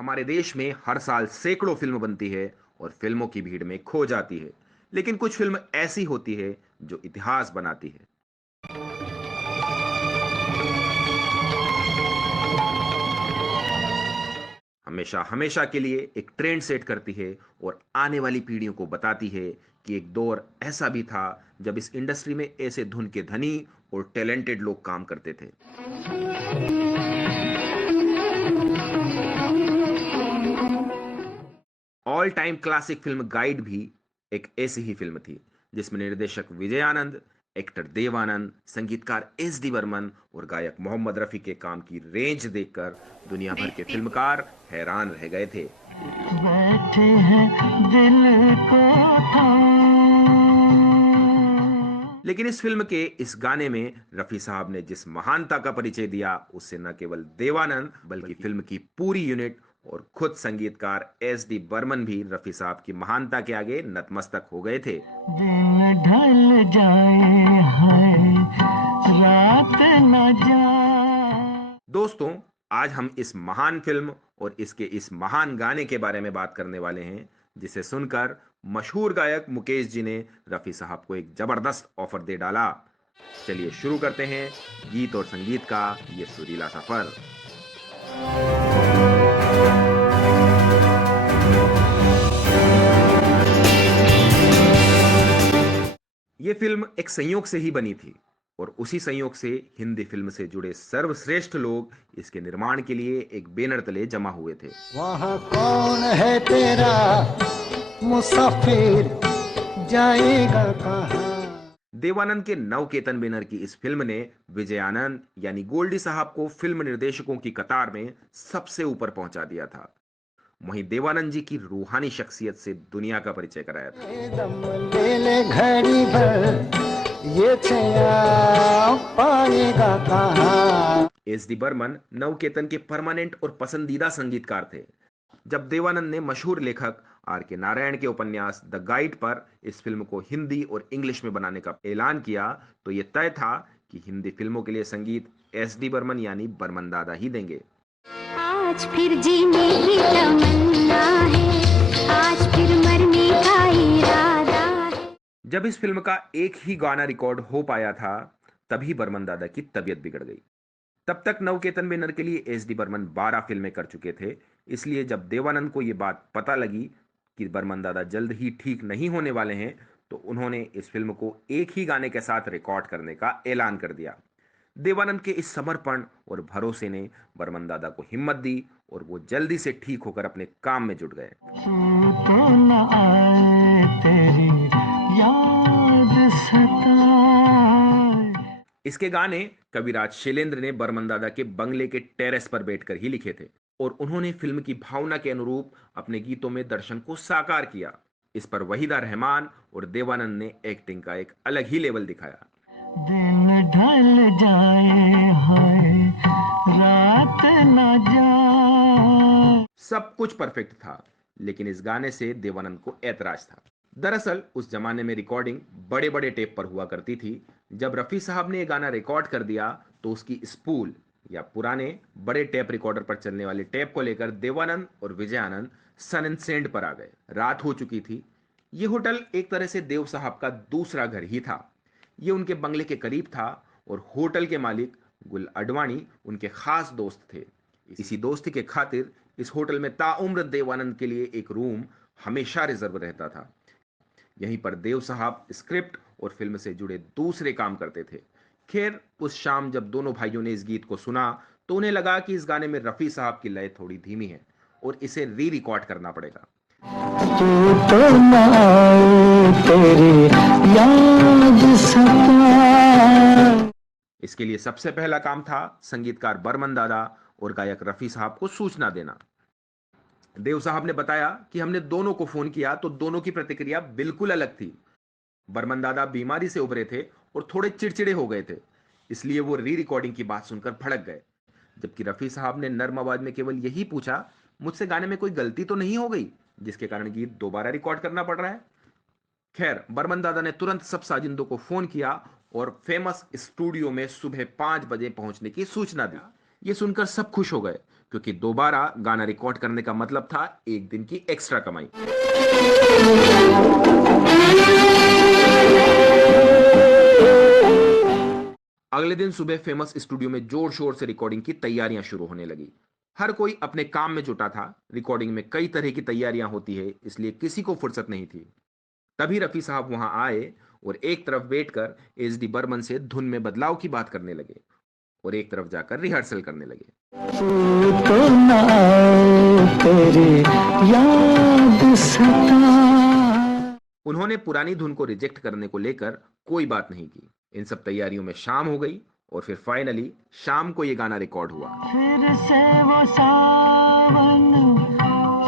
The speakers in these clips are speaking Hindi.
हमारे देश में हर साल सैकड़ों फिल्म बनती है और फिल्मों की भीड़ में खो जाती है। लेकिन कुछ फिल्म ऐसी होती है जो इतिहास बनाती है। हमेशा हमेशा के लिए एक ट्रेंड सेट करती है और आने वाली पीढ़ियों को बताती है कि एक दौर ऐसा भी था जब इस इंडस्ट्री में ऐसे धुन के धनी और टैलेंटेड लोग काम करते थे। All time classic film guide भी एक ऐसी ही फिल्म थी जिसमें निर्देशक विजय आनंद, एक्टर देवानंद, संगीतकार एस डी बर्मन और गायक मोहम्मद रफी के काम की रेंज देखकर दुनिया भर के फिल्मकार हैरान रह गए थे। बैठे हैं दिल को लेकिन इस फिल्म के इस गाने में रफी साहब ने जिस महानता का परिचय दिया उससे न केवल देवानंद बल्कि फिल्म की पूरी यूनिट और खुद संगीतकार एस डी बर्मन भी रफी साहब की महानता के आगे नतमस्तक हो गए थे। दिन ढल जाए है रात न जाए। दोस्तों, आज हम इस महान फिल्म और इसके इस महान गाने के बारे में बात करने वाले हैं जिसे सुनकर मशहूर गायक मुकेश जी ने रफी साहब को एक जबरदस्त ऑफर दे डाला। चलिए शुरू करते हैं गीत और संगीत का ये सुरीला सफर। ये फिल्म एक संयोग से ही बनी थी और उसी संयोग से हिंदी फिल्म से जुड़े सर्वश्रेष्ठ लोग इसके निर्माण के लिए एक बैनर तले जमा हुए थे। वहाँ कौन है तेरा मुसाफिर जाएगा कहाँ। देवानंद के नवकेतन बैनर की इस फिल्म ने विजय आनंद यानी गोल्डी साहब को फिल्म निर्देशकों की कतार में सबसे ऊपर पहुंचा दिया था। वहीं देवानंद जी की रूहानी शख्सियत से दुनिया का परिचय कराया था। दम ले ले घड़ी भर ये छया पाएगा कहाँ। एस डी बर्मन नवकेतन के परमानेंट और पसंदीदा संगीतकार थे। जब देवानंद ने मशहूर लेखक आर के नारायण के उपन्यास द गाइड पर इस फिल्म को हिंदी और इंग्लिश में बनाने का ऐलान किया तो यह तय था कि हिंदी फिल्मों के लिए संगीत एस डी बर्मन यानी बर्मन दादा ही देंगे। आज फिर जीने की तमन्ना है, आज फिर मरने का इरादा है। जब इस फिल्म का एक ही गाना रिकॉर्ड हो पाया था तभी बर्मन दादा की तबीयत बिगड़ गई। तब तक नवकेतन बैनर के लिए एस डी बर्मन 12 फिल्में कर चुके थे। इसलिए जब देवानंद को यह बात पता लगी कि बर्मन दादा जल्द ही ठीक नहीं होने वाले हैं तो उन्होंने इस फिल्म को एक ही गाने के साथ रिकॉर्ड करने का ऐलान कर दिया। देवानंद के इस समर्पण और भरोसे ने बर्मन दादा को हिम्मत दी और वो जल्दी से ठीक होकर अपने काम में जुट गए। तू तो न आए तेरी याद सताए। इसके गाने कविराज शैलेंद्र ने बर्मन दादा के बंगले के टेरेस पर बैठकर ही लिखे थे और उन्होंने फिल्म की भावना के अनुरूप अपने गीतों में दर्शन को साकार किया। इस पर वहीदा रहमान और देवानंद ने एक्टिंग का एक अलग ही लेवल दिखाया। दिन ढल जाए हाय रात न जाए। सब कुछ परफेक्ट था लेकिन इस गाने से देवानंद को ऐतराज था। दरअसल उस जमाने में रिकॉर्डिंग बड़े बड़े टेप पर हुआ करती थी। जब रफी साहब ने यह गाना रिकॉर्ड कर दिया तो उसकी स्पूल या पुराने बड़े टेप रिकॉर्डर पर चलने वाले टेप को लेकर देवानंद और विजय आनंद सन एंड सेंड पर आ गए। रात हो चुकी थी। यह होटल एक तरह से देव साहब का दूसरा घर ही था। यह उनके बंगले के करीब था और होटल के मालिक गुल अडवाणी उनके खास दोस्त थे। इसी दोस्ती के खातिर इस होटल में ताउम्र देवानंद के लिए एक रूम हमेशा रिजर्व रहता था। यहीं पर देव साहब स्क्रिप्ट और फिल्म से जुड़े दूसरे काम करते थे। खैर, उस शाम जब दोनों भाइयों ने इस गीत को सुना तो उन्हें लगा कि इस गाने में रफी साहब की लय थोड़ी धीमी है और इसे री रिकॉर्ड करना पड़ेगा। तू तो न आए तेरी याद सताए। इसके लिए सबसे पहला काम था संगीतकार बर्मन दादा और गायक रफी साहब को सूचना देना। देव साहब ने बताया कि हमने दोनों को फोन किया तो दोनों की प्रतिक्रिया बिल्कुल अलग थी। बर्मन दादा बीमारी से उभरे थे और थोड़े चिड़चिड़े हो गए थे, इसलिए वो री रिकॉर्डिंग की बात सुनकर भड़क गए। जबकि रफी साहब ने नर्म आवाज में केवल यही पूछा, मुझसे गाने में कोई गलती तो नहीं हो गई जिसके कारण गीत दोबारा रिकॉर्ड करना पड़ रहा है। खैर, बर्मन दादा ने तुरंत सब साजिंदों को फोन किया और फेमस स्टूडियो में सुबह 5 बजे पहुंचने की सूचना दी। ये सुनकर सब खुश हो गए। क्योंकि दोबारा गाना रिकॉर्ड करने का मतलब था एक दिन की एक्स्ट्रा कमाई। अगले दिन सुबह फेमस स्टूडियो में जोर शोर से रिकॉर्डिंग की तैयारियां शुरू होने लगी। हर कोई अपने काम में जुटा था। रिकॉर्डिंग में कई तरह की तैयारियां होती है, इसलिए किसी को फुर्सत नहीं थी। तभी रफी साहब वहां आए और एक तरफ बैठकर एच डी बर्मन से धुन में बदलाव की बात करने लगे और एक तरफ जाकर रिहर्सल करने लगे। तू तो ना आए, तेरी याद सता। उन्होंने पुरानी धुन को रिजेक्ट करने को लेकर कोई बात नहीं की। इन सब तैयारियों में शाम हो गई और फिर फाइनली शाम को यह गाना रिकॉर्ड हुआ। फिर से वो सावन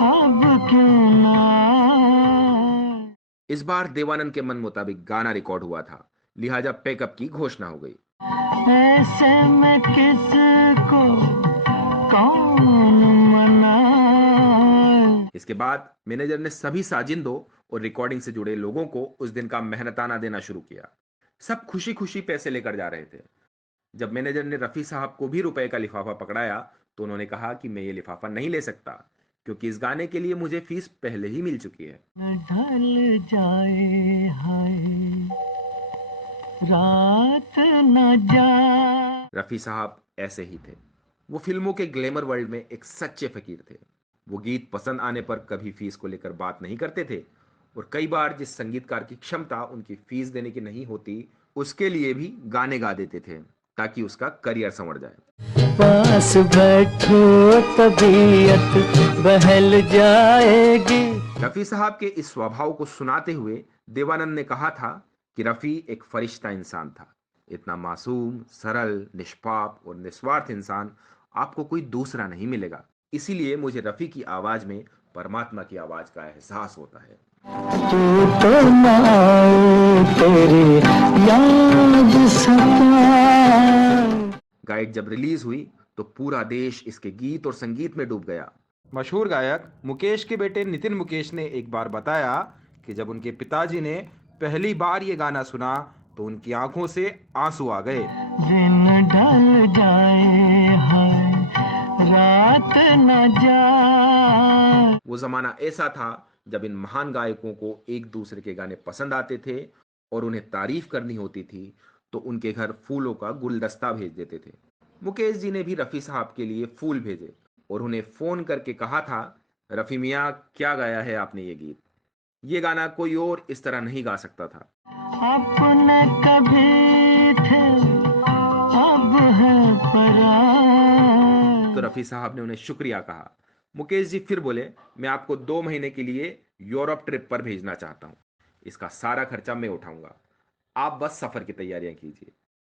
अब क्यों ना आए। इस बार देवानंद के मन मुताबिक गाना रिकॉर्ड हुआ था, लिहाजा पैकअप की घोषणा हो गई। ऐसे में किसको कौन मनाए। इसके बाद मैनेजर ने सभी साजिंदों और रिकॉर्डिंग से जुड़े लोगों को उस दिन का मेहनताना देना शुरू किया। सब खुशी खुशी पैसे लेकर जा रहे थे। जब मैनेजर ने रफी साहब को भी रुपए का लिफाफा पकड़ाया तो उन्होंने कहा कि मैं ये लिफाफा नहीं ले सकता, क्योंकि इस गाने के लिए मुझे फीस पहले ही मिल चुकी है। ढल जाए हाय, रात न जाए। रफी साहब ऐसे ही थे। वो फिल्मों के ग्लैमर वर्ल्ड में एक सच्चे फकीर थे। वो गीत पसंद आने पर कभी फीस को लेकर बात नहीं करते थे और कई बार जिस संगीतकार की क्षमता उनकी फीस देने की नहीं होती, उसके लिए भी गाने गा देते थे ताकि उसका करियर संवर जाए। पास बैठो तबीयत बहल जाएगी। रफी साहब के इस स्वभाव को सुनाते हुए देवानंद ने कहा था कि रफी एक फरिश्ता इंसान था। इतना मासूम, सरल, निष्पाप और निस्वार्थ इंसान आपको कोई दूसरा नहीं मिलेगा। इसीलिए मुझे रफी की आवाज में परमात्मा की आवाज का एहसास होता है। तू तो ना आए, तेरी याद सताए। गाइड जब रिलीज हुई तो पूरा देश इसके गीत और संगीत में डूब गया। मशहूर गायक मुकेश के बेटे नितिन मुकेश ने एक बार बताया कि जब उनके पिताजी ने पहली बार ये गाना सुना तो उनकी आंखों से आंसू आ गए। दिन ढल जाए हाय, रात न जाए। वो जमाना ऐसा था जब इन महान गायकों को एक दूसरे के गाने पसंद आते थे और उन्हें तारीफ करनी होती थी तो उनके घर फूलों का गुलदस्ता भेज देते थे। मुकेश जी ने भी रफी साहब के लिए फूल भेजे और उन्हें फोन करके कहा था, रफी मियाँ, क्या गाया है आपने ये गीत। ये गाना कोई और इस तरह नहीं गा सकता था। अपने कभी थे अब है पराए। तो रफी साहब ने उन्हें शुक्रिया कहा। मुकेश जी फिर बोले, मैं आपको 2 महीने के लिए यूरोप ट्रिप पर भेजना चाहता हूँ। इसका सारा खर्चा मैं उठाऊंगा, आप बस सफर की तैयारियां कीजिए।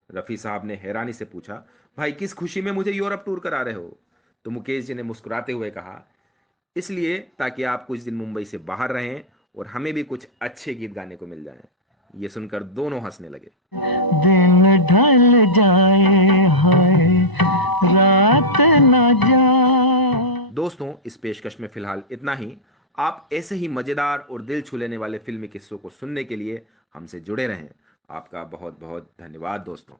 रफी साहब ने हैरानी से पूछा, भाई किस खुशी में मुझे यूरोप टूर करा रहे हो। तो मुकेश जी ने मुस्कुराते हुए कहा, इसलिए ताकि आप कुछ दिन मुंबई से बाहर रहें और हमें भी कुछ अच्छे गीत गाने को मिल जाएं। ये सुनकर दोनों हंसने लगे। दिन ढल जाए हाय, रात न जाए। दोस्तों, इस पेशकश में फिलहाल इतना ही। आप ऐसे ही मजेदार और दिल छू लेने वाले फिल्मी किस्सों को सुनने के लिए हमसे जुड़े रहें। आपका बहुत बहुत धन्यवाद दोस्तों।